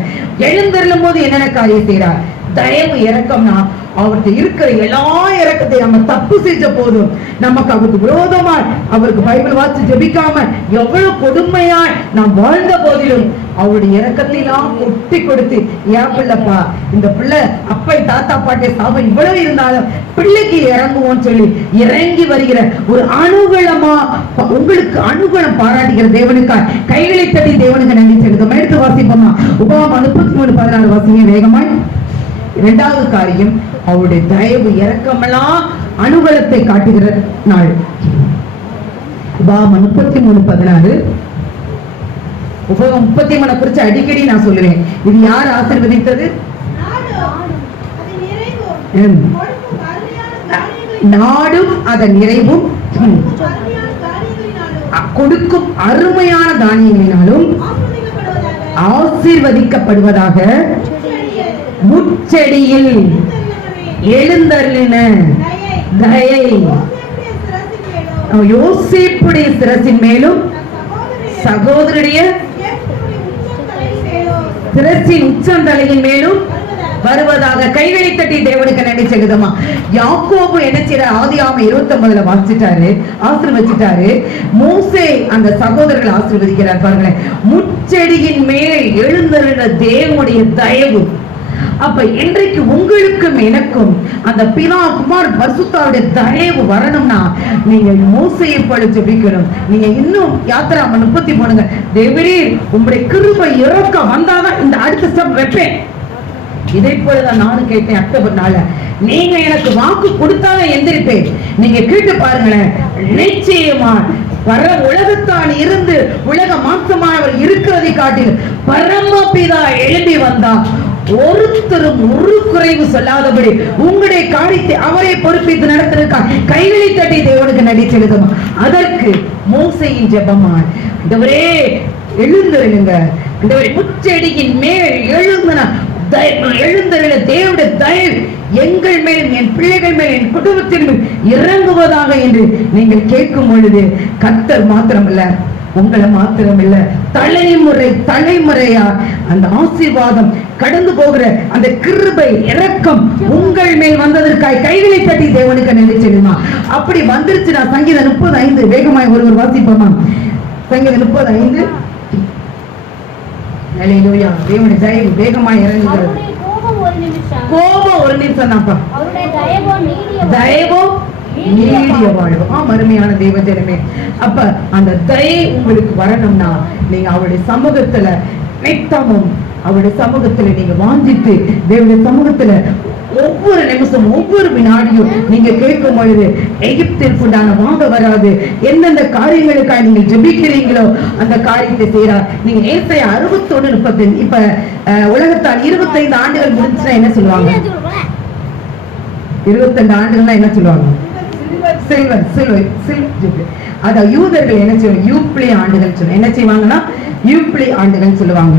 எழுந்தருளும் போது என்னென்ன காரியம் செய்யறார்? தயவு, இரக்கம்னா அவருக்கு இருக்கிற எல்லா இறக்கத்தை நம்ம தப்பு செஞ்ச போதும் நமக்கு அவருக்கு விரோதமா அவருக்கு பைபிள் வாசிச்சு ஜெபிக்காம எவ்வளவு கொடுமையாய் நாம் வாழ்ந்த போதிலும் அவருடைய இறக்கத்தையெல்லாம் ஒட்டி கொடுத்து ஏன் பிள்ளைப்பா இந்த பிள்ளை அப்பை தாத்தா பாட்டை சாபம் இவ்வளவு இருந்தாலும் பிள்ளைக்கு இறங்குவோம் சொல்லி இறங்கி வருகிற ஒரு அனுகூலமா உங்களுக்கு அனுகூலம் பாராட்டுகிற தேவனுக்காய் கைகளை தட்டி தேவனுக்கு நன்றி செலுத்தும். எடுத்து வாசிப்போமா உபாகமம் 33:14 வாசிங்க வேகமாய். இரண்டாவது காரியம் அவருடைய தயவு இறக்கமெல்லாம் அனுகூலத்தை காட்டுகிற நாள். உபாகமம் 33:16. உபாகமம் 33 குறிச்சு அடிக்கடி நான் சொல்லுவேன். இது யார் ஆசீர்வதித்தது? நாடும் அதன் நிறைவும் கொடுக்கும் அருமையான தானியங்களினாலும் ஆசீர்வதிக்கப்படுவதாக முச்செடியில் எழுந்தருளின தயை யோசேப்புடைய சிரசின் மேலும் சகோதரனுடைய சிரசின் உச்சந்தலையின் மேலும் வருவதாக. கைகளை தட்டி தேவனுக்கு நன்றி செலுத்துமா. யாக்கோபு என்ன செய்யற? ஆதியாகமம் 29 வாசிச்சிட்டாரு, ஆசீர்வதிச்சிட்டாரு. மோசே அந்த சகோதரர்கள் ஆசீர்வதிக்கிறார் பாருங்களேன். முச்செடியின் மேல் எழுந்தருளின தேவனுடைய தயவு. அப்ப இன்றைக்கு உங்களுக்கும் எனக்கும் அந்த பிதா குமார் பரிசுத்தாவுடைய தயவு வரணும்னா நீங்க மோசேயை போல ஜெபிக்கணும். நீங்க இன்னும் யாத்திராமம் 33 தேவரே உங்களுடைய கிருபை இறக்க வந்தாதான் இந்த அடுத்த ஸ்டெப் வைப்பேன். இதை போலதான் நானும் கேட்டேன். அக்டோபர் 4 நீங்க எனக்கு வாக்கு கொடுத்தாதான் எந்திரிப்பேன். நீங்க கேட்டு பாருங்களேன், நிச்சயமா வர உலகத்தான் இருந்து உலக மாற்றமானவர் இருக்கிறதை காட்டில் பரமபிதா எழுப்பி வந்தா ஒருத்தரும் ஒரு குறைவு சொல்லாதபடி உங்களுடைய காரியத்தை அவரை பொறுப்பித்து நடத்திருக்கார். கைகளை தட்டி தேவனுக்கு நன்றி செலுத்துமா. அதற்கு மோசேயின் ஜெபமா, ஆண்டவரே எழுந்தருளுங்க, ஆண்டவரே முச்செடியின் மேல் எழுந்தருள தேவனுடைய தயவு எங்கள் மேல், என் பிள்ளைகள் மேல், என் குடும்பத்தின் மேல் இறங்குவதாக என்று நீங்கள் கேட்கும் பொழுது கர்த்தர் மாத்திரமல்ல, உங்களை மாத்திரமில்ல, தலைமுறையா அந்த ஆசீர்வாதம் கடந்து போகிற அந்த கிருபை இரக்கம் உங்கள் மேல் வந்ததற்காய் கைகளை தட்டி தேவனுக்கு நன்றி செலுத்துமா. அப்படி வந்துருச்சு. நான் சங்கீதம் 35 வேகமாய் ஒருவர் வாசிப்போமா. சங்கீதம் 35. அல்லேலூயா. தேவனுடைய தயவு வேகமாய் இறங்குகிறது. கோபம் ஒரு நிமிஷம் தான்ப்பா, தயவோ நீடிய வாழ்வு. அருமையான தேவ ஜனமே, அப்ப அந்த தயை உங்களுக்கு வரணும்னா நீங்க அவருடைய சமூகத்துல நித்தமும் அவருடைய சமூகத்துல நீங்க வாஞ்சித்து தேவனுடைய சமூகத்துல ஒவ்வொரு நிமிஷம் ஒவ்வொரு வினாடியும் நீங்க கேட்கும் பொழுது எகிப்திற்கு உண்டான வாங்க வராது. எந்தெந்த காரியங்களுக்காக நீங்கள் ஜெபிக்கிறீங்களோ அந்த காரியத்தை செய்யறார். நீங்க ஏசாயா 61:35 இப்ப உலகத்தால் 25 ஆண்டுகள் முடிச்சுன்னா என்ன சொல்லுவாங்க? 22 ஆண்டுகள்னா என்ன சொல்லுவாங்க? சில்வர். அத யூதர்கள் என்ன செய்வாங்க? யூப்ளி ஆண்டுகள் சொல்லுவாங்க. என்ன செய்வாங்கன்னா யூப்ளி ஆண்டுகள் சொல்லுவாங்க.